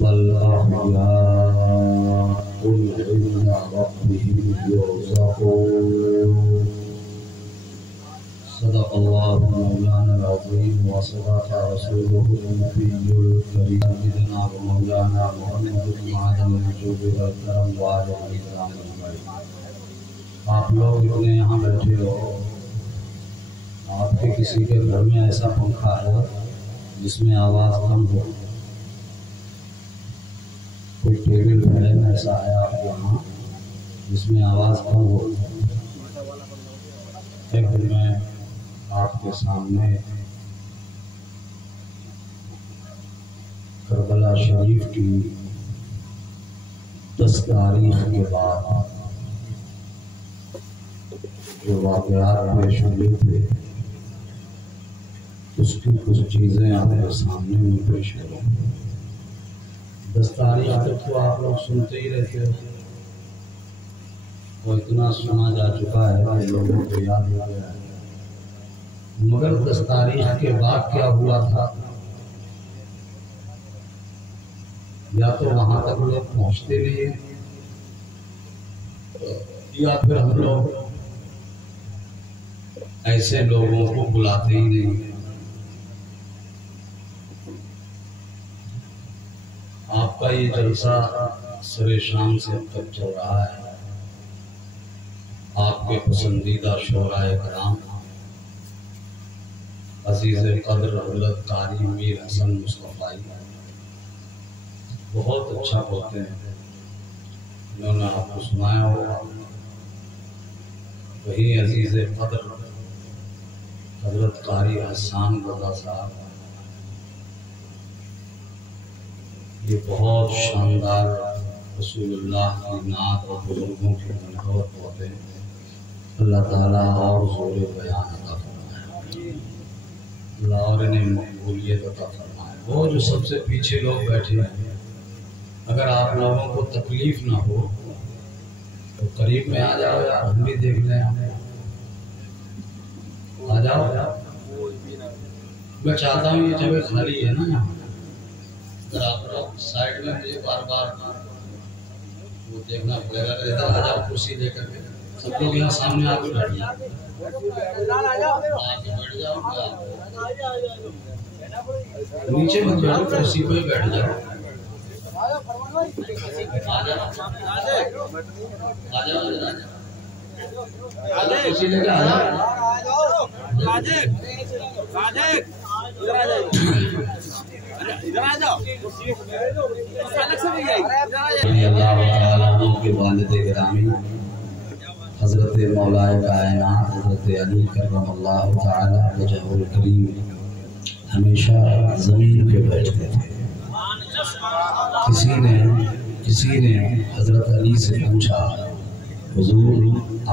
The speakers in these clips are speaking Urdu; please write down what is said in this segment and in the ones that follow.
بل أحياء عند ربهم يرزقون صدق الله مولانا العظيم وصدق رسوله النبي الكريم سيدنا ومولانا محمد بن آدم الوجود والكرم وعلى الإكرام أجمعين. آپ لوگ اتنے یہاں بیٹھے ہو، آپ کے کسی کے گھر میں ایسا پنکھا ہے جس میں آواز کم ہو، کوئی ٹیبل فین ایسا ہے آپ کے یہاں جس میں آواز کم ہو؟ ایک دن میں آپ کے سامنے کربلا شریف کی 10 تاریخ کے بعد جو واقعات پیش ہوئے تھے اس کی کچھ چیزیں آپ کے سامنے میں پیش کروں. 10 تاریخ تک تو آپ لوگ سنتے ہی رہتے ہو، وہ اتنا سنا جا چکا ہے کہ لوگوں کو یاد ہو گیا ہے، مگر 10 تاریخ کے بعد کیا ہوا تھا یا تو وہاں تک لوگ پہنچتے نہیں ہیں یا پھر ہم لوگ ایسے لوگوں کو بلاتے ہی نہیں. آپ کا یہ جلسہ سر شام سے اب تک چل رہا ہے. آپ کے پسندیدہ شعراء کرام عزیز قدر حضرت قاری میر حسن مصطفی بہت اچھا بولتے ہیں، انہوں نے آپ کو سنایا ہوگا. وہی عزیز قدر حضرت قاری حسان رضا صاحب یہ بہت شاندار رسول اللہ کی نعت اور بزرگوں کی منقبت ہوتے ہیں. اللہ تعالیٰ اور زور بیان عطا فرمائے، اللہ اور انہیں مقبولیت عطا فرمائے. وہ جو سب سے پیچھے لوگ بیٹھے ہیں، اگر آپ لوگوں کو تکلیف نہ ہو تو قریب میں آ جاؤ یار، ہم بھی دیکھ لیں. آ جاؤ، میں چاہتا ہوں یہ جگہ خالی ہے نا یہاں، اگر آپ لوگ سائڈ میں مجھے بار بار وہ دیکھنا پڑے گا. ادھر آ جاؤ کرسی لے کر کے، سب لوگ یہاں سامنے آ کے بیٹھ جاؤ، نیچے مت بیٹھو، کرسی پہ بیٹھ جاؤ. کرسی لے کے آ جاؤ. اللہ تعالیٰ کے والد گرامی حضرت مولا کائنات حضرت علی کرم اللہ تعالیٰ وجہ الکریم ہمیشہ زمین پہ بیٹھتے تھے. کسی نے حضرت علی سے پوچھا حضور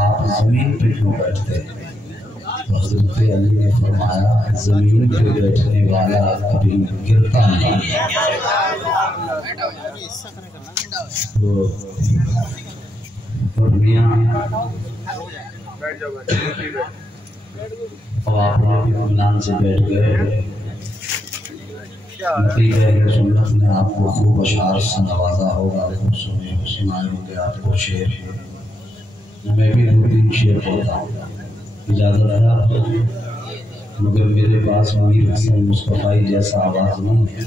آپ زمین پہ کیوں بیٹھتے ہیں؟ تو حضرت علی نے فرمایا زمین پہ بیٹھنے والا کبھی گرتا نہیں. تو میاں اب آپ لوگ اطمینان سے بیٹھ گئے. نتیجہ سنت نے آپ کو خوب اشعار سے نوازا ہوگا، خوب سنائے ہوں گے آپ کو شعر. میں بھی 2-3 شعر پڑھتا ہوں، اجازت ہے آپ کو؟ مگر میرے پاس میر حسن مصطفی جیسا آواز نہیں ہے،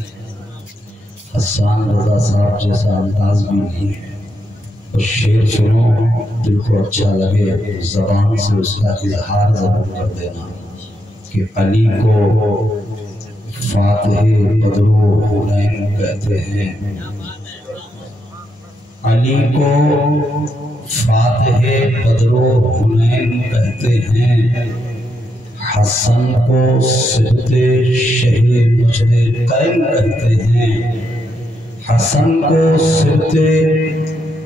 حسان رضا صاحب جیسا انداز بھی نہیں ہے. اور شعر سنو، دل کو اچھا لگے، زبان سے اس کا اظہار ضرور کر دینا کہ علی کو فاتح بدر و حنین کہتے ہیں. علی کو فاتح بدر و حنین کہتے ہیں، حسن کو سبط شہ مشرقین کہتے ہیں. حسن کو سبط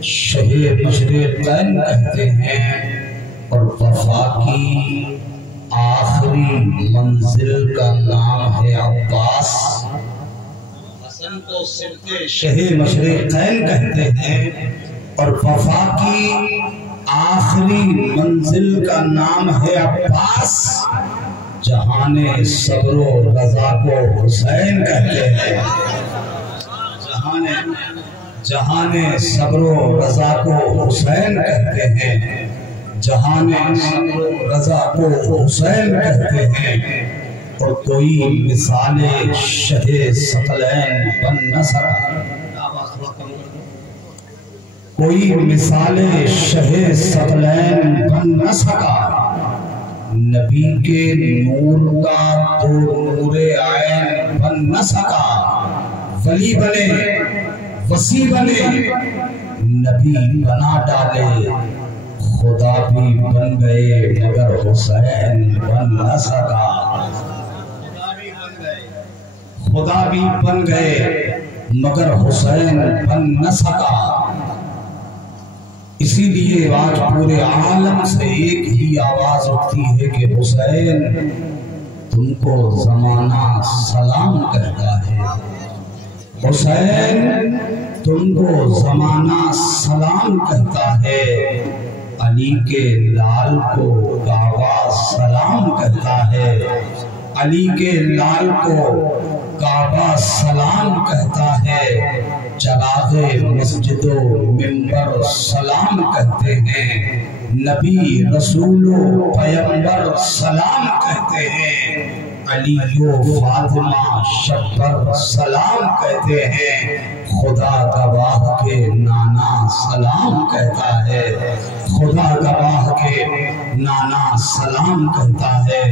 شہ مشرقین کہتے ہیں، اور وفا کی آخری منزل کا نام ہے عباس. حسن کو سبط شہ مشرقین کہتے ہیں اور وفا کی آخری منزل کا نام ہے عباس. جہان صبر و رضا کو حسین کہتے ہیں. جہان جہان صبر و رضا کو حسین کہتے ہیں، جہان صبر و رضا کو حسین کہتے ہیں، اور کوئی مثال شہ ثقلین بن نہ سکا، کوئی مثال شہ ثقلین بن نہ سکا، نبی کے نور کا تو نور عین بن نہ سکا، ولی بنے وسیع بنے نبی بنا ڈالے، خدا بھی بن گئے مگر حسین بن نہ سکا، خدا بھی بن گئے مگر حسین بن نہ سکا۔ اسی لیے آج پورے عالم سے ایک ہی آواز اٹھتی ہے کہ حسین تم کو زمانہ سلام کہتا ہے، حسین تم کو زمانہ سلام کہتا ہے، علی کے لال کو کعبہ سلام کہتا ہے، علی کے لال کو کعبہ سلام کہتا ہے، چراغ مسجد و منبر سلام کہتے ہیں، نبی رسول و پیغمبر سلام کہتے ہیں، علی و فاطمہ شبر سلام کہتے ہیں، خدا گواہ کے نانا سلام کہتا ہے، خدا گواہ کے نانا سلام کہتا ہے،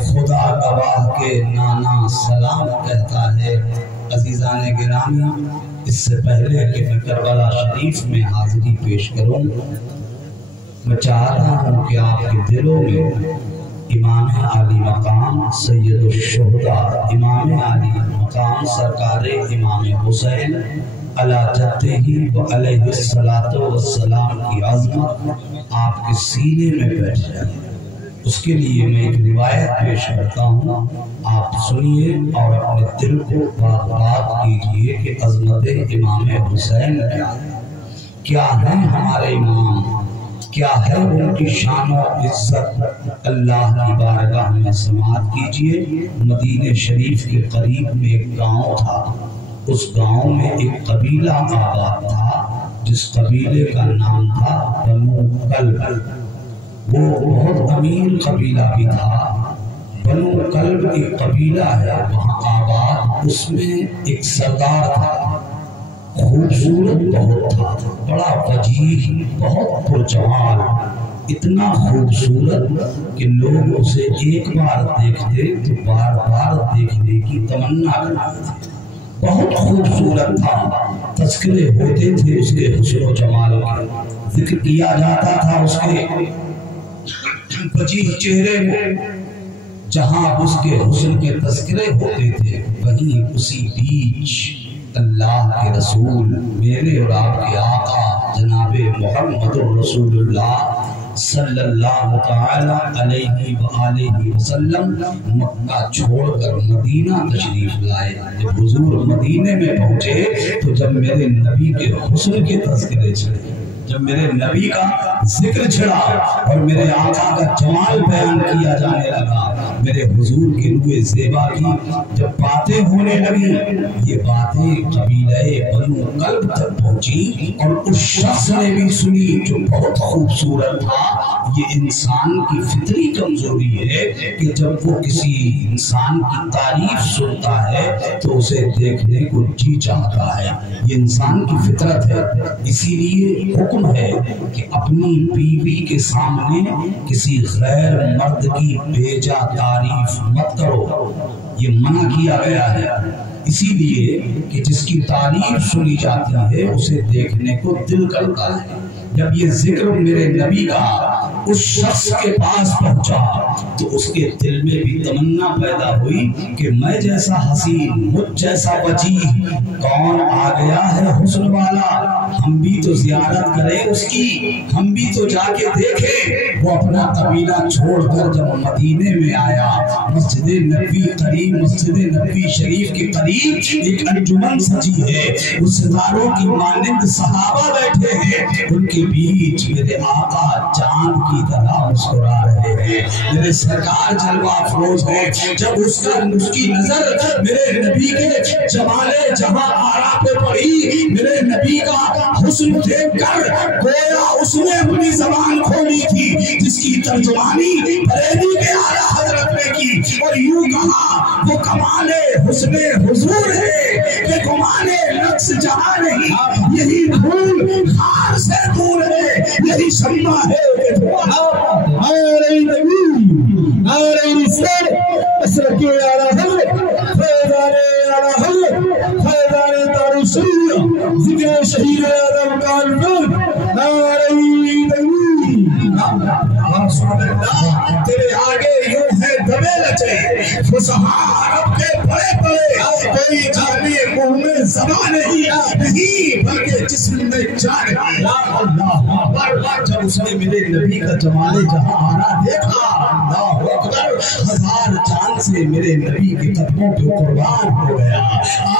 خدا گواہ کے نانا سلام کہتا ہے۔ عزیزان گرامی، اس سے پہلے کہ میں کربلا شریف میں حاضری پیش کروں، میں چاہتا ہوں کہ آپ کے دلوں میں امام عالی مقام سید الشہداء امام عالی مقام سرکار امام حسین علی جدہ و علیہ السلام کی عظمت آپ کے سینے میں بیٹھ جائے۔ اس کے لیے میں ایک روایت پیش کرتا ہوں، آپ سنیے اور اپنے دل کو بات بات کیجئے کہ عظمت امام حسین کیا ہے، ہمارے امام کیا ہے، ان کی شان و عزت اللہ کی بارگاہ میں سماعت کیجئے۔ مدینہ شریف کے قریب میں ایک گاؤں تھا، اس گاؤں میں ایک قبیلہ آباد تھا جس قبیلے کا نام تھا بنو کلب۔ وہ بہت امیر قبیلہ بھی تھا۔ بنو کلب ایک قبیلہ ہے وہاں آباد، اس میں ایک سردار تھا، خوبصورت بہت تھا، بڑا وجیح، بہت پرجمال، اتنا خوبصورت کہ لوگ اسے ایک بار دیکھتے تو بار بار دیکھنے کی تمنا کرتے تھے۔ بہت خوبصورت تھا، تذکرے ہوتے تھے اس کے حسن و جمال کا، ذکر کیا جاتا تھا اس کے وجیح چہرے کو۔ جہاں اس کے حسن کے تذکرے ہوتے تھے وہیں اسی بیچ اللہ کے رسول میرے اور آپ کے آقا جناب محمد رسول اللہ صلی اللہ تعالی علیہ وآلہ وسلم مکہ چھوڑ کر مدینہ تشریف لائے۔ جب حضور مدینے میں پہنچے تو جب میرے نبی کے حسن کے تذکرے چھڑے، جب میرے نبی کا ذکر چھڑا اور میرے آقا کا جمال بیان کیا جانے لگا، میرے حضور کی روح زیبا کی جب باتیں ہونے لگی، یہ باتیں قبیلہ بنو کلب تک پہنچی اور اس شخص نے بھی سنی جو بہت خوبصورت تھا۔ یہ انسان کی فطری کمزوری ہے کہ جب وہ کسی انسان کی تعریف سنتا ہے تو اسے دیکھنے کو جی چاہتا ہے، یہ انسان کی فطرت ہے۔ اسی لیے حکم ہے کہ اپنی بیوی کے سامنے کسی غیر مرد کی بیجا تعریف مت کرو، یہ منع کیا گیا ہے۔ اسی لیے کہ جس کی تعریف سنی جاتی ہے اسے دیکھنے کو دل کرتا ہے۔ جب یہ ذکر میرے نبی کا اس شخص کے پاس پہنچا تو اس کے دل میں بھی تمنا پیدا ہوئی کہ میں جیسا حسین، مجھ جیسا وجیح کون آ گیا ہے حسن والا، ہم بھی تو زیارت کریں اس کی، ہم بھی تو جا کے دیکھیں۔ وہ اپنا قبیلہ چھوڑ کر جب مدینے میں آیا، مسجد نبوی قریب، مسجد نبوی شریف کے قریب ایک انجمن سجی ہے، اس ستاروں کی مانند صحابہ بیٹھے ہیں، ان کے کے بیچ میرے آقا چاند کی طرح مسکرا رہے ہیں. میرے سرکار جلوہ افروز ہے. جب اس کی نظر میرے نبی کے جمال جہاں آرا پہ پڑی، میرے نبی کا حسن دیکھ کر گویا اس نے اپنی زبان کھولی تھی، جس کی ترجمانی بریلی کے اعلیٰ حضرت نے کی، اور یوں کہا وہ کمال حسن حضور ہے کہ گمان نقص جہاں نہیں، یہی دھول خار سے دور ہے، یہی شمع ہے کہ نعرہ تکبیر، نعرہ رسالت، اشرقی اعلیٰ حضرت، فیضان اعلیٰ حضرت، فیضان تارشریہ، ذکر شہید اعظم کا الفرد، نعرہ تکبیر. سبحان اللہ. تیرے آگے یوں ہے دبے لچے فصحاء عرب کے بڑے بڑے، کوئی جانے منہ میں زبان نہیں بلکہ جسم میں جان ہے. اللہ اکبر. جب اس نے میرے نبی کا جمال جہاں آرا دیکھا، اللہ اکبر، ہزار جان سے میرے نبی کے قدموں پہ قربان ہو گیا.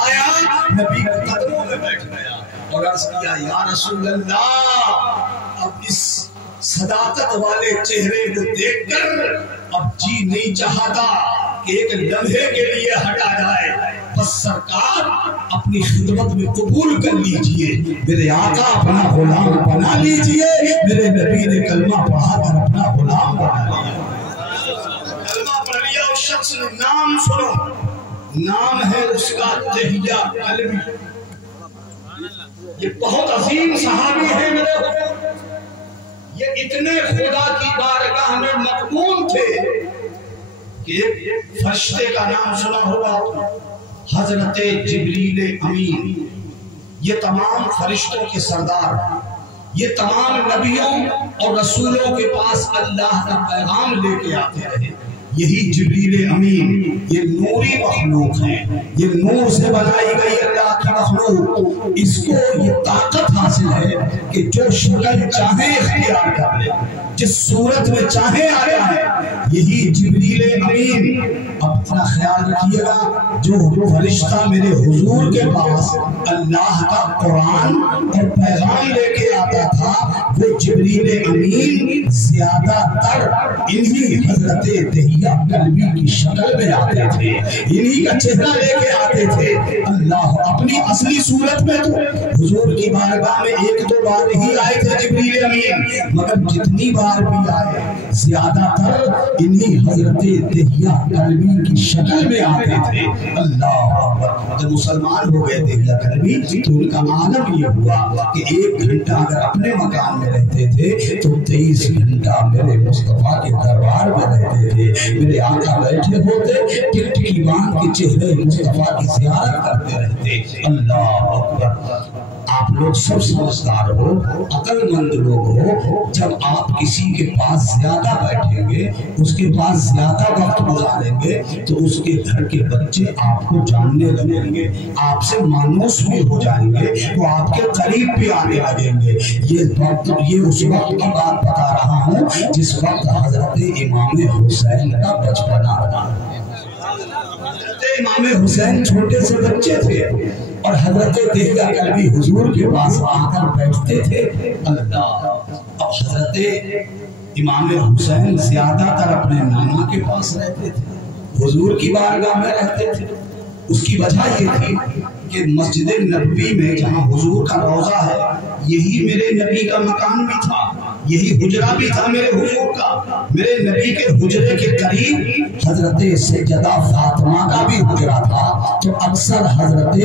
آیا نبی کے قدموں میں بیٹھ گیا اور عرض کیا یا رسول اللہ، اب اس صداقت والے چہرے کو دیکھ کر اب جی نہیں چاہتا کہ ایک لمحے کے لیے ہٹا جائے، بس سرکار اپنی خدمت میں قبول کر لیجئے، میرے آقا اپنا غلام بنا لیجئے. میرے نبی نے کلمہ پڑھا کر اپنا غلام بنا لیا. کلمہ پڑھ لیا. اس شخص نے نام سنو، نام ہے اس کا دہیہ کلبی. یہ بہت عظیم صحابی ہے میرے حضور. یہ اتنے خدا کی بارگاہ میں مقبول تھے کہ ایک فرشتے کا نام سنا ہوگا، حضرت جبریل امین. یہ تمام فرشتوں کے سردار، یہ تمام نبیوں اور رسولوں کے پاس اللہ کا پیغام لے کے آتے رہے. یہی جبریل امین یہ نوری مخلوق ہیں، یہ نور سے بنائی گئی اللہ کی مخلوق. اس کو یہ طاقت حاصل ہے کہ جو شکل چاہے اختیار کر لے، جس صورت میں چاہے آ جائے. یہی جبریل امین. اب اپنا خیال رکھیے گا، جو فرشتہ میرے حضور کے پاس اللہ کا قرآن اور پیغام لے کے آتا تھا، وہ جبریل امین زیادہ تر انہی حضرت دہیہ کلبی کی شکل میں آتے تھے، انہی کا چہرہ لے کے آتے تھے. اللہ اپنی اصلی صورت میں تو حضور کی بارگاہ میں ایک دو بار ہی آئے تھے جبریل امین، مگر جتنی بار بھی آئے زیادہ تر انہی حضرت دہیہ کلبی کی شکل میں آتے تھے. اللہ اکبر. جب مسلمان ہو گئے دہیہ کلبی تو ان کا عالم یہ ہوا کہ 1 گھنٹہ اگر اپنے مکان میں رہتے تھے تو 23 گھنٹہ میرے مصطفیٰ کے دربار میں رہتے تھے. میرے آقا بیٹھے ہوتے ٹکٹکی باندھ کے چہرے مصطفیٰ کی زیارت کرتے رہتے. اللہ اکبر. آپ لوگ سب سمجھدار ہو، عقل مند لوگ ہو، جب آپ کسی کے پاس زیادہ بیٹھیں گے، اس کے پاس زیادہ وقت گزاریں گے تو اس کے گھر کے بچے آپ کو جاننے لگیں گے، آپ سے مانوس بھی ہو جائیں گے، وہ آپ کے قریب بھی آنے لگیں گے. یہ اس وقت کی بات بتا رہا ہوں جس وقت حضرت امام حسین کا بچپنا رہا. حضرت امام حسین چھوٹے سے بچے تھے اور حضرت دہیہ کلبی حضور کے پاس آ کر بیٹھتے تھے. اللہ. اب حضرت امام حسین زیادہ تر اپنے نانا کے پاس رہتے تھے، حضور کی بارگاہ میں رہتے تھے. اس کی وجہ یہ تھی کہ مسجد نبوی میں جہاں حضور کا روضہ ہے، یہی میرے نبی کا مکان بھی تھا، یہی حجرہ بھی تھا میرے حضور کا. میرے نبی کے حجرے کے قریب حضرت سیدہ فاطمہ کا بھی حجرہ تھا. تو اکثر حضرت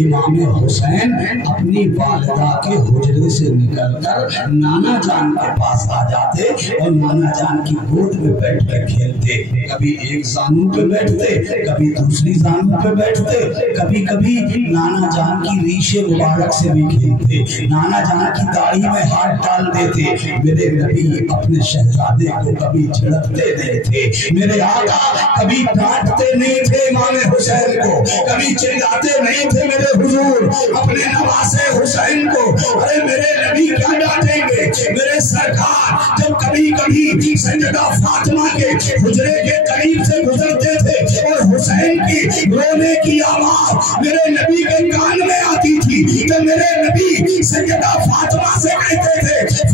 امام حسین اپنی والدہ کے حجرے سے نکل کر نانا جان کے پاس آ جاتے اور نانا جان کی گود میں بیٹھ کر کھیلتے. کبھی ایک زانو پہ بیٹھتے، کبھی دوسری زانو پہ بیٹھتے، کبھی کبھی نانا جان کی ریش مبارک سے بھی کھیلتے، نانا جان کی داڑھی میں ہاتھ ڈال دیتے. میرے نبی اپنے شہزادے کو کبھی جھڑکتے نہیں تھے، میرے آقا کبھی ڈانٹتے نہیں تھے امام حسین کو، کبھی چلاتے نہیں تھے میرے حضور اپنے نواسے حسین کو. ارے میرے نبی کیا ڈانٹیں گے؟ میرے سرکار جب کبھی کبھی سیدہ فاطمہ کے حجرے کے قریب سے گزرتے تھے اور حسین کی رونے کی آواز میرے نبی کے کان میں آتی تھی تو میرے نبی سیدہ فاطمہ سے کہتے تھے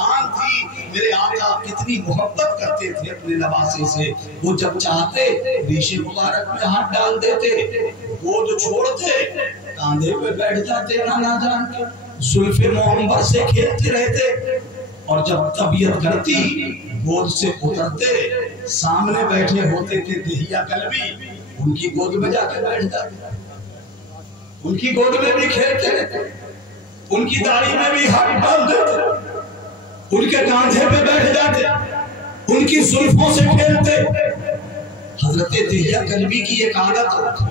شان تھی. میرے آقا کتنی محبت کرتے تھے اپنے نواسے سے. وہ جب چاہتے ریشے مبارک میں ہاتھ ڈال دیتے, گود چھوڑتے, کاندھے پہ بیٹھ جاتے نانا جان کے, زلف معمر سے کھیلتے رہتے, اور جب طبیعت کرتی گود سے اترتے, سامنے بیٹھے ہوتے تھے دہیا کلبی, ان کی گود میں جا کے بیٹھ جاتے, ان کی گود میں بھی کھیلتے رہتے, ان کی داڑھی میں بھی ہاتھ ڈال دیتے, ان کے کاندھے پہ بیٹھ جاتے, ان کی زلفوں سے کھیلتے. حضرت دہیا کلبی کی ایک عادت ہوتی,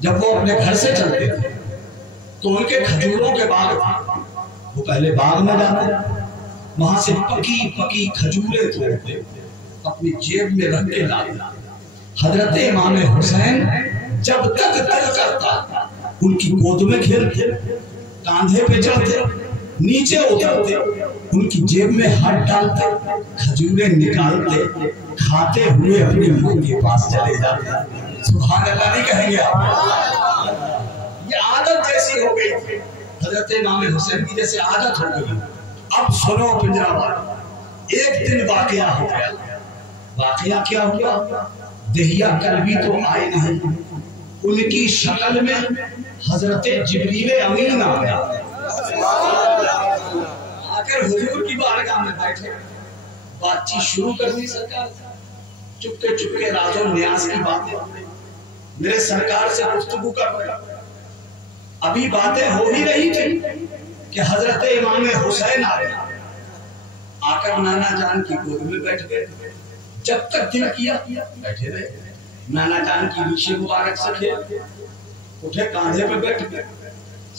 جب وہ اپنے گھر سے چلتے تھے تو ان کے کھجوروں کے باغ تھے, وہ پہلے باغ میں جاتے, وہاں سے پکی پکی کھجوریں توڑتے, اپنی جیب میں رکھ کے لاتے. حضرت امام حسین جب تک دل کرتا ان کی گود میں کھیلتے, کاندھے پہ چڑھتے, نیچے اترتے, ان کی جیب میں ہاتھ ڈالتے, کھجوریں نکالتے, کھاتے ہوئے اپنی ماں کے پاس چلے جاتے. سبحان اللہ نہیں کہیں گے آپ؟ یہ عادت جیسی ہو گئی تھی حضرت امام حسین کی, جیسے عادت ہو گئی. اب سنو پنجرہ والو, ایک دن واقعہ ہو گیا. واقعہ کیا ہوا؟ دہیا کلبی تو آئے نہیں, ان کی شکل میں حضرت جبریل امین آ گیا. آ کر حضور کی بارگاہ میں بیٹھے, بات چیت شروع کر دی. سرکار چپکے چپکے راز و نیاز کی باتیں میرے سرکار سے گفتگو کر رہے. ابھی باتیں ہو ہی رہی تھی کہ حضرت امام حسین آ گئے, آ کر نانا جان کی گود میں بیٹھ گئے. جب تک دل کیا بیٹھے رہے, نانا جان کی ریشے مبارک سے کھیلتے, اٹھے کاندھے پہ بیٹھ گئے,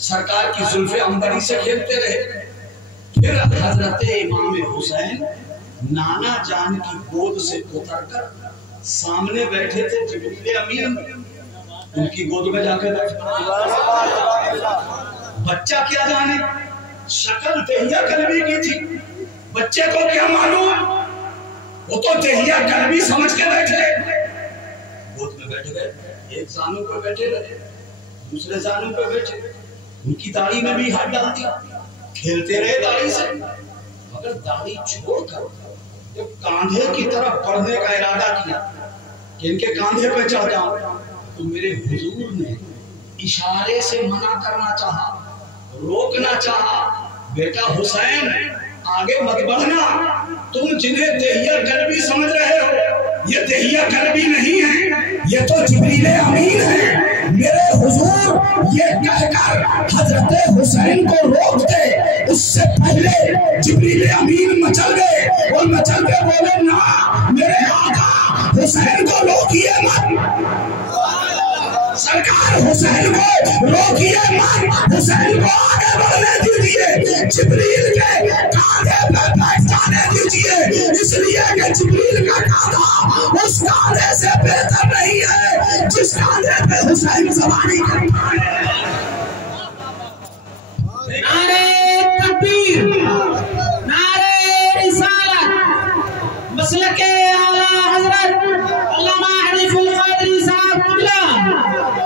سرکار کی زلف عنبری سے کھیلتے رہے. پھر حضرت امام حسین نانا جان کی گود سے اتر کر سامنے بیٹھے تھے جبریل امین, ان کی گود میں جا کے بیٹھے. بچہ کیا جانے, شکل دہیا کلبی کی تھی, بچے کو کیا معلوم, وہ تو دہیا کلبی سمجھ کے بیٹھے. گود میں بیٹھ گئے, ایک زانوں پہ بیٹھے رہے, دوسرے زانوں پہ بیٹھے, ان کی داڑھی میں بھی ہاتھ ڈال دیا, کھیلتے رہے داڑھی سے. مگر داڑھی چھوڑ کر جب کاندھے کی طرف بڑھنے کا ارادہ کیا کہ ان کے کاندھے پہ چڑھ جاؤں, تو میرے حضور نے اشارے سے منع کرنا چاہا, روکنا چاہا. بیٹا حسین آگے مت بڑھنا, تم جنہیں دہیا کلبی سمجھ رہے ہو یہ دہیا کلبی نہیں ہے, یہ تو جبریل امین ہے. میرے حضور یہ کہہ کر حضرت حسین کو روکتے, اس سے پہلے جبریل امین مچل گئے, اور مچل کے بولے نا میرے آقا حسین کو روکیے مت, سرکار حسین کو روکیے مت, حسین کو آگے بڑھنے دیجیے, جبریل کے کاندھے پہ بیٹھ جانے دیجیے, اس لیے کہ جبریل کا کاندھا اس کاندھے سے بہتر نہیں ہے جس کاندھے پہ حسین سواری کرتا ہے. نعرہ تکبیر, نعرہ رسالت, مسلک اعلیٰ حضرت علامہ حنیف القادری صاحب قبلہ,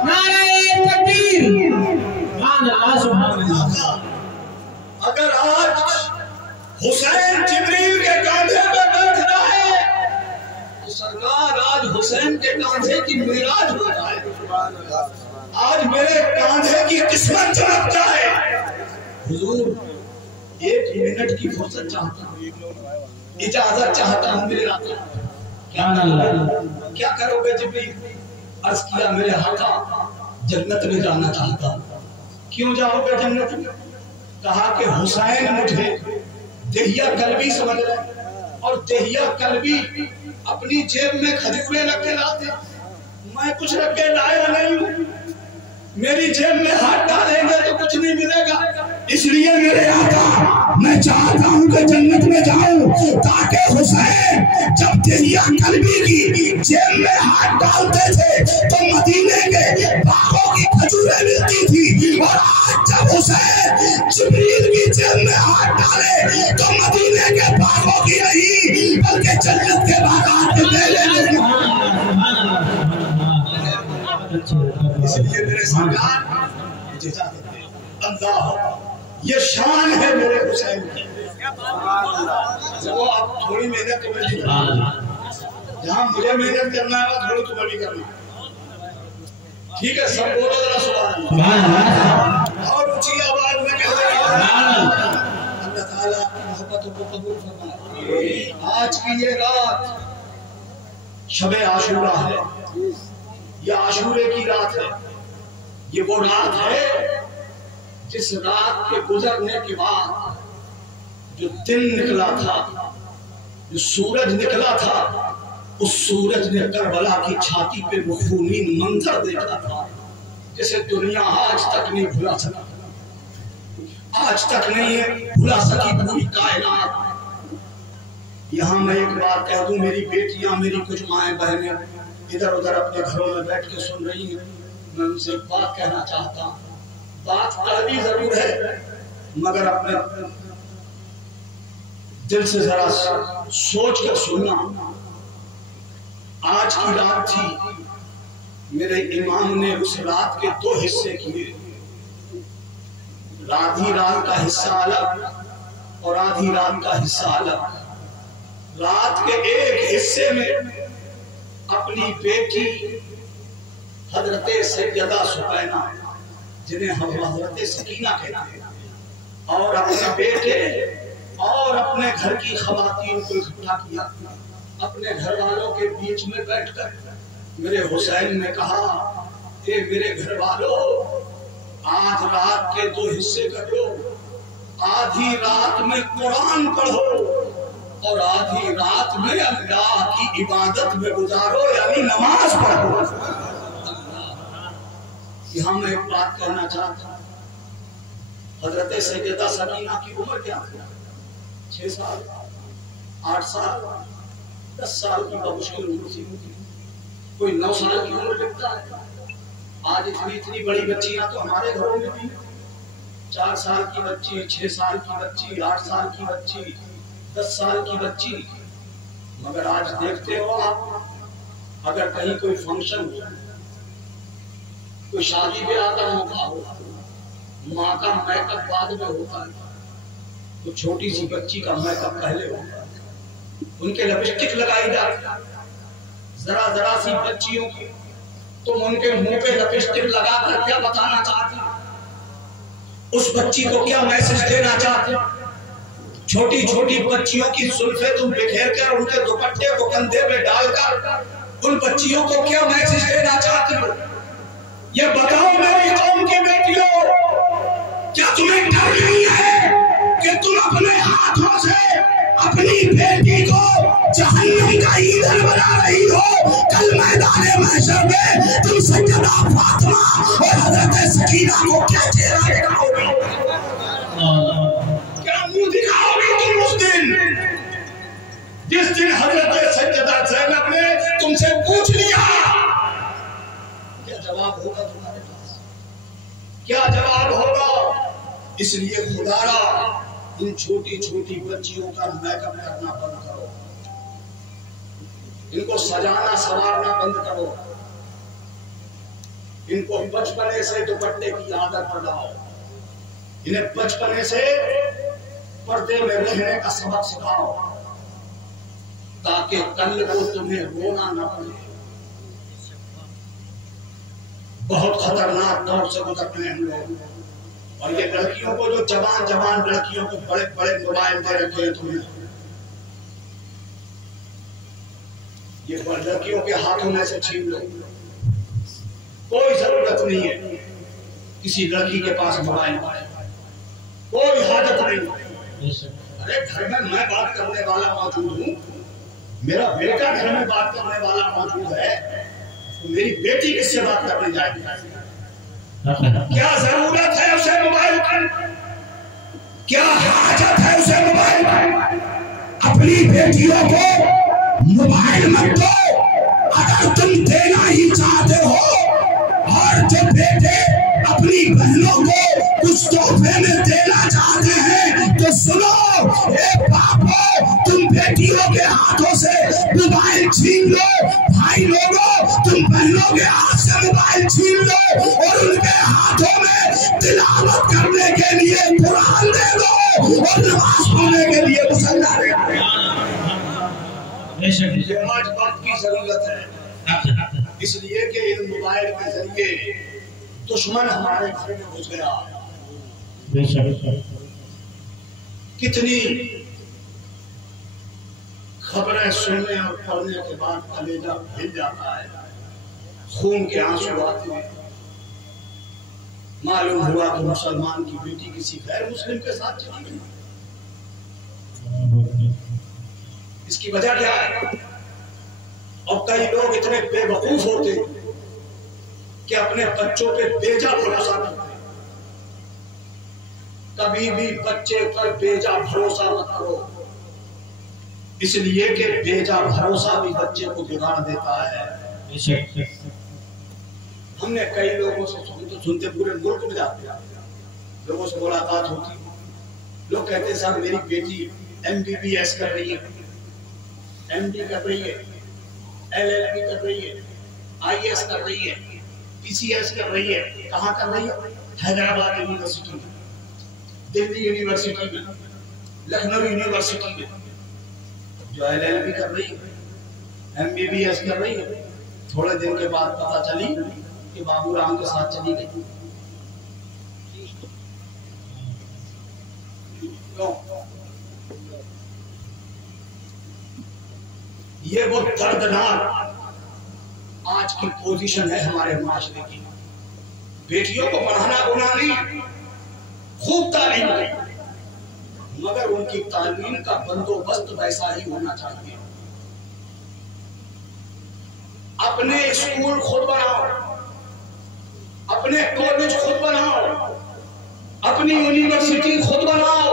نعرہ تکبیر. سبحان اللہ سبحان اللہ. اگر آج حسین جبریل کے کاندھے پہ بیٹھ رہا ہے تو سرکار آج حسین کے کاندھے کی معراج ہو جائے. آج میرے کاندھے کی قسمت چمکتا ہے. حضور ایک منٹ کی فرصت چاہتا ہوں, اجازت چاہتا ہوں میرے آقا. کیا کرو گے جبریل؟ عرض کیا میرے آقا جنت میں جانا چاہتا ہوں. کیوں جاؤ گے جنت میں؟ کہا کہ حسین مجھے دہیا کلبی سمجھ رہے, اور دہیا کلبی اپنی جیب میں کھجوریں رکھ کے لاتے, میں کچھ رکھ کے لایا نہیں ہوں, میری جیب میں ہاتھ ڈالیں گے تو کچھ نہیں ملے گا. اس لیے میرے آقا میں چاہتا ہوں کہ جنت میں جاؤں, تاکہ حسین جب دہیا کلبی کی جیب میں ہاتھ ڈالتے تھے تو مدینے کے باغوں کی کھجوریں ملتی تھی, اور آج جب حسین جبریل کی جیب میں ہاتھ ڈالے تو مدینے کے باغوں کی نہیں بلکہ جنت کے باغات کے میلے میں. اس لیے میرے سرکار مجھے اجازت دے. اللہ یہ شان ہے میرے حسین کی, وہ آپ تھوڑی محنت تمہیں بھی کرنا، جہاں مجھے محنت کرنا ہے تھوڑی تمہیں بھی کرنا، ٹھیک ہے؟ سب بولو ذرا سبحان اللہ، اور اونچی آواز میں کہتے ہیں اللہ تعالیٰ کی محبتوں کو قبول فرمائے۔ آج کی یہ رات شب عاشورہ ہے، یہ عاشورے کی رات ہے، یہ وہ رات ہے جس رات کے گزرنے کے بعد جو دن نکلا تھا، جو سورج نکلا تھا، اس سورج نے کربلا کی چھاتی پہ وہ خونین منظر دیکھا تھا جسے دنیا آج تک نہیں بھلا سکا، آج تک نہیں بھلا سکی پوری کائنات۔ یہاں میں ایک بات کہہ دوں، میری بیٹیاں، میری کچھ مائیں بہنیں ادھر ادھر اپنے گھروں میں بیٹھ کے سن رہی ہیں، میں ان سے ایک بات کہنا چاہتا ہوں، بات کڑوی ضرور ہے مگر اپنے دل سے ذرا سوچ کر سننا۔ آج کی رات تھی، میرے امام نے اس رات کے دو حصے کیے، آدھی رات کا حصہ الگ اور آدھی رات کا حصہ الگ۔ رات کے ایک حصے میں اپنی بیٹی حضرت سیدہ سکینہ، جنہیں ہم حضرت سکینہ کہتے ہیں، اور اپنے بیٹے اور اپنے گھر کی خواتین کو اکٹھا کیا، اپنے گھر والوں کے بیچ میں بیٹھ کر میرے حسین نے کہا کہ میرے گھر والوں، آج رات کے دو حصے کر لو، آدھی رات میں قرآن پڑھو اور آدھی رات میں اللہ کی عبادت میں گزارو، یعنی نماز پڑھو۔ یہاں میں ایک بات کہنا چاہتا ہوں، حضرت سیدہ سکینہ کی عمر کیا تھی؟ 6 سال، 8 سال، 10 سال کی بمشکل عمر تھی، کوئی 9 سال کی عمر لگتا ہے۔ آج اتنی بڑی بچیاں تو ہمارے گھروں میں بھی، 4 سال کی بچی، 6 سال کی بچی، 8 سال کی بچی، 10 سال کی بچی، مگر آج دیکھتے ہو آپ، اگر کہیں کوئی فنکشن ہو، کوئی شادی بیاہ کا موقع ہو، ماں کا میک اپ بعد میں ہوتا ہے تو چھوٹی سی بچی کا میک اپ پہلے ہوتا ہے، ان کے لپسٹک لگائی جاتی ہے، ذرا سی بچیوں کی تم ان کے منہ پہ لپسٹک لگا کر کیا بتانا چاہتے ہیں؟ اس بچی کو کیا میسج دینا چاہتے ہیں؟ چھوٹی چھوٹی بچیوں کی زلفیں تم بکھیر کر ان کے دوپٹے کو کندھے پہ ڈال کر ان بچیوں کو کیا میسج دینا چاہتے ہو؟ یہ بتاؤ میری قوم کی بیٹیوں، کیا تمہیں ڈر نہیں ہے کہ تم اپنے ہاتھوں سے اپنی بیٹی کو جہنم کا ایندھن بنا رہی ہو؟ کل میدان محشر میں تم سیدہ فاطمہ اور حضرت سکینہ کو کیا چہرہ دکھاؤ گے؟ کیا منہ دکھاؤ گے تم اس دن جس دن حضرت سیدہ زینب نے تم سے پوچھ لیا؟ کیا جواب ہوگا تمہارے پاس؟ کیا جواب ہوگا؟ اس لیے خدا را ان چھوٹی چھوٹی بچیوں کا میک اپ کرنا بند کرو، ان کو سجانا سوارنا بند کرو، ان کو بچپنے سے دوپٹے کی عادت پڑھاؤ، انہیں بچپنے سے پردے میں رہنے کا سبق سکھاؤ تاکہ کل کو تمہیں رونا نہ پڑے۔ بہت خطرناک دور سے گزرتے ہیں ہم لوگ، اور یہ لڑکیوں کو جو جوان لڑکیوں کو بڑے بڑے موبائل دے رکھے ہیں تمہیں، یہ لڑکیوں کے ہاتھوں میں سے چھین لو۔ کوئی ضرورت نہیں ہے کسی لڑکی کے پاس موبائل، کوئی حاجت نہیں۔ ارے گھر میں بات کرنے والا موجود ہوں، میرا بیٹا گھر میں بات کرنے والا موجود ہے، میری بیٹی کس سے بات کرنے جائے گی؟ کیا ضرورت ہے اسے موبائل کی؟ کیا حاجت ہے اسے موبائل کی؟ اپنی بیٹیوں کو موبائل مت دو، اگر تم دینا ہی چاہتے ہو، اور جو بیٹے اپنی بہنوں کو کچھ تحفے میں دینا چاہتے ہیں تو سنو، اے باپو، تم بیٹیوں کے ہاتھوں سے موبائل چھین لو، بھائی لوگوں تم بہنوں کے ہاتھ سے موبائل چھین لو اور ان کے ہاتھوں میں تلاوت کرنے کے لیے قرآن دے دو اور نماز پڑھنے کے یہ آج وقت کی ضرورت ہے، اس لیے کہ ان موبائل کے ذریعے دشمن ہمارے گھر میں گھس گیا۔ کتنی خبریں سننے اور پڑھنے کے بعد کلیجہ ہل جاتا ہے، خون کے آنسو آتے ہیں۔ معلوم ہوا کہ مسلمان کی بیٹی کسی غیر مسلم کے ساتھ چلی گئی۔ اس کی وجہ کیا ہے؟ اور کئی لوگ اتنے بے وقوف ہوتے کہ اپنے بچوں پہ بیجا بھروسہ کرتے۔ کبھی بھی بچے پر بیجا بھروسہ مت کرو، اس لیے کہ بیجا بھروسہ بھی بچے کو بگاڑ دیتا ہے۔ ہم نے کئی لوگوں سے سنتے پورے ملک میں جاتے ہیں، لوگوں سے ملاقات ہوتی، لوگ کہتے ہیں صاحب میری بیٹی MBBS کر رہی ہے، MD کر رہی ہے، LLB کر رہی ہے، IAS کر رہی ہے، PCS کر رہی ہے۔ کہاں کر رہی ہے؟ حیدرآباد یونیورسٹی میں، دلی یونیورسٹی میں، لکھنؤ یونیورسٹی میں۔ جو LLB کر رہی ہے، MBBS کر رہی ہے، تھوڑے دن کے بعد پتہ چلی کہ بابو رام کے ساتھ چلی گئی۔ یہ وہ دردناک آج کی پوزیشن ہے ہمارے معاشرے کی۔ بیٹیوں کو پڑھانا گناہ نہیں، خوب تعلیم دیں، مگر ان کی تعلیم کا بندوبست ویسا ہی ہونا چاہیے۔ اپنے اسکول خود بناؤ، اپنے کالج خود بناؤ، اپنی یونیورسٹی خود بناؤ،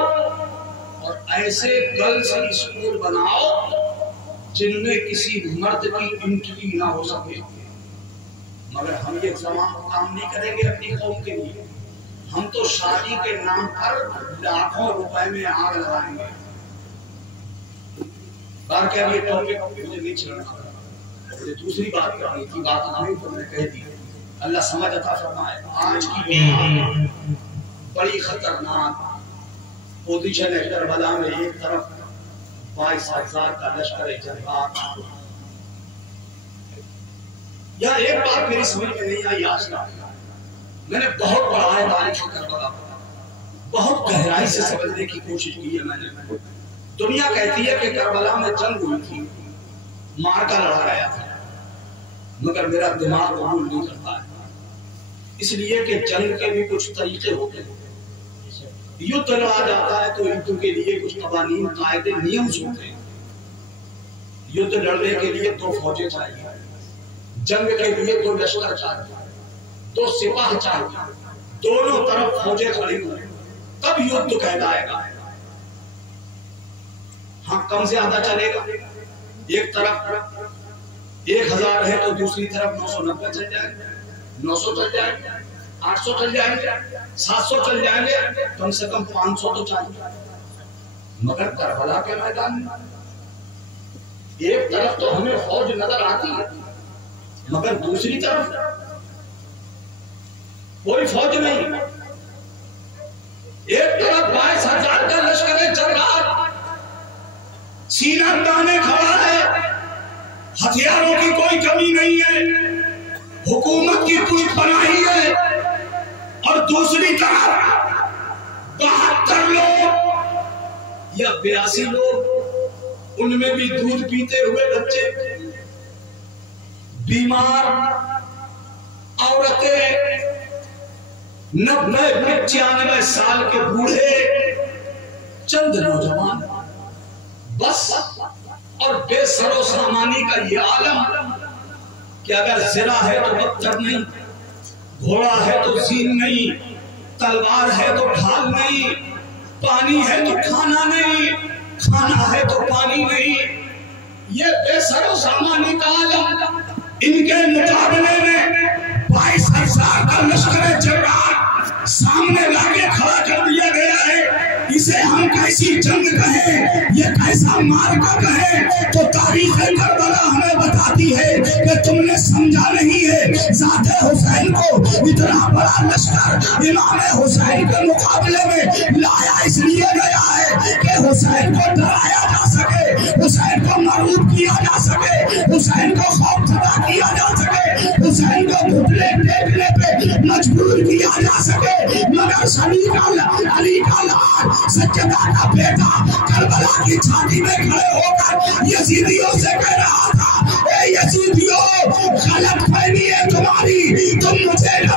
اور ایسے گرلز اسکول بناؤ جن میں کسی مرد کی انٹری نہ ہو سکے۔ مگر ہم یہ کام نہیں کریں گے اپنی قوم کے لیے، ہم تو شادی کے نام پر لاکھوں روپے میں آگ لگائیں گے۔ بار کیا یہ ٹاپک مجھے نہیں چھڑنا، یہ دوسری بات کرنی تھی، بات نہیں تو میں نے کہہ دی۔ اللہ سمجھ عطا فرمائے۔ آج کی بڑی خطرناک پوزیشن ہے کربلا میں، ایک طرف 22,000 کا لشکر جذبات۔ یار ایک بات میری سمجھ میں نہیں آئی آج کا، میں نے بہت پڑھا ہے تاریخ کربلا، بہت گہرائی سے سمجھنے کی کوشش کی ہے میں نے۔ دنیا کہتی ہے کہ کربلا میں جنگ ہوئی تھی، مارکا لڑا گیا تھا، مگر میرا دماغ قبول نہیں کرتا ہے، اس لیے کہ جنگ کے بھی کچھ طریقے ہوتے ہیں۔ یدھ لڑا جاتا ہے تو یدھ کے لیے کچھ قوانین، قاعدے، نیم ہوتے ہیں۔ یدھ لڑنے کے لیے 2 فوجیں چاہیے، جنگ کے لیے 2 لشکر چاہیے، 2 سپاہ چاہیے، دونوں طرف فوجیں کھڑی ہوئی، تب یدھ کہلائے گا۔ ہاں کم زیادہ چلے گا، ایک طرف 1000 ہے تو دوسری طرف 990 چل جائے گا، 900 چل جائے گا، 800 چل جائیں گے، 700 چل جائیں گے، کم سے کم 500 تو چاہیے۔ مگر کربلا کے میدان میں ایک طرف تو ہمیں فوج نظر آتی ہے، مگر دوسری طرف کوئی فوج نہیں۔ ایک طرف 22,000 کا لشکر چل رہا، سینہ تانے کھڑا ہے، ہتھیاروں کی کوئی کمی نہیں ہے، حکومت کی پشت بنائی ہے، اور دوسری طرف 72 لوگ یا 82 لوگ، ان میں بھی دودھ پیتے ہوئے بچے، بیمار عورتیں، 90-95 سال کے بوڑھے، چند نوجوان، بس اور بے سر و سامانی کا یہ عالم کہ اگر زرہ ہے تو پتھر نہیں، گھوڑا ہے تو زین نہیں، تلوار ہے تو ڈھال نہیں، پانی ہے تو کھانا نہیں، کھانا ہے تو پانی نہیں، یہ بے سر و سامانی کا عالم، ان کے مقابلے میں 22,000 کا لشکر جرار سامنے لاکے کھڑا کر دیا گیا ہے۔ اسے ہم کیسی جنگ کہیں، یہ کیسا مارکا کہیں، تو تاریخ کربلا ہمیں بتاتی ہے کہ تم نے سمجھا نہیں ہے۔ ذات حسین کو اتنا بڑا لشکر امام حسین کے مقابلے میں لایا اس لیے گیا ہے کہ حسین کو ڈرایا جا سکے، حسین کو مغلوب کیا جا ٹیکنے پہ مجبور کیا جا سکے، مگر علی کا لال سجدہ کا بیٹا کربلا کی چھاتی میں کھڑے ہو کر یزیدیوں سے کہہ رہا تھا، اے یزیدیوں غلط فہمی ہے تمہاری، تم مجھے نہ